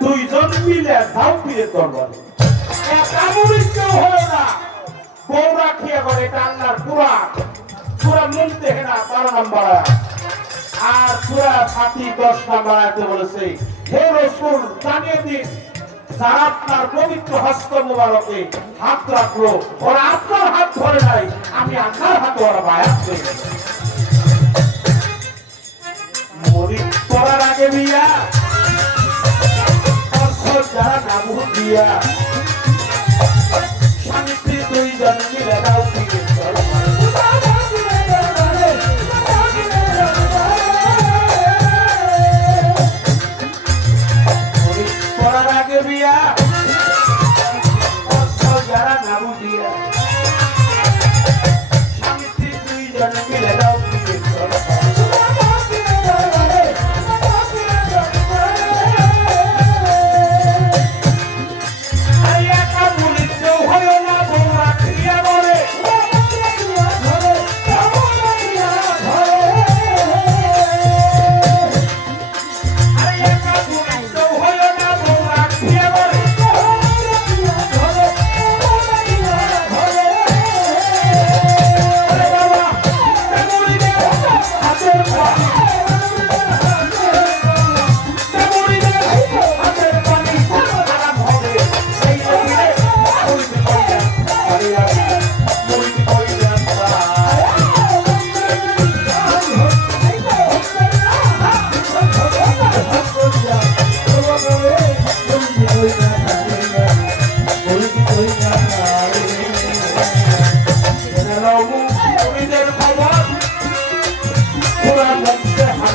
দুইজন মিলে দাও ফিরে দরবার একা মুড়িদ কেউ না। বৌরা খেয়ে করে মুখ দেখে না, বারো নম্বর আর পুরা ফাতি দশ নম্বর বলেছে, হে রসুল, জানিয়ে দিন, যারা আপনার পবিত্র হস্ত মোবারকে হাত রাখল, ওরা আপনার হাত ধরে নাই, আমি আপনার হাতে ওরা বায়াত করি মরি করার আগে বিয়া নামু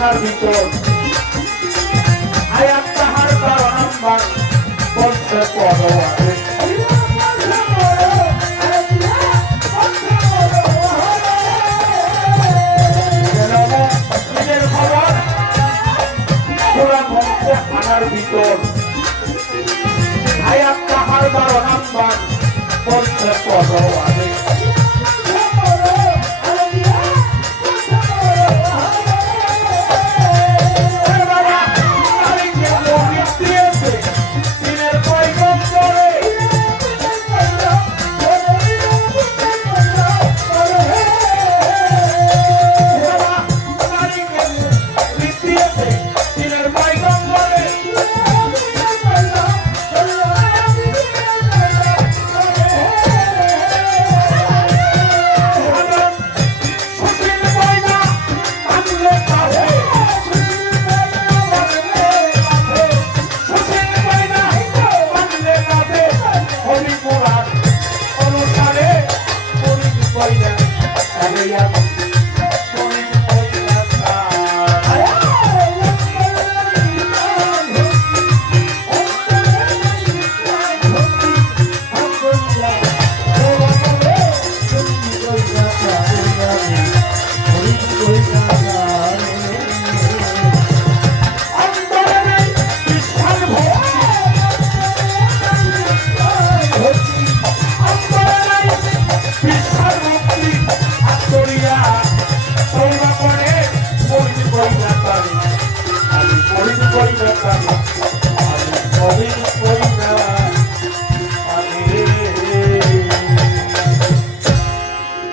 মাথার ভিতর। আয়াত তাহার বারো নম্বর পঞ্চে পদ তাহার ভিতর। আয়াত তাহার বারো নাম্বার পঞ্চাশ পদ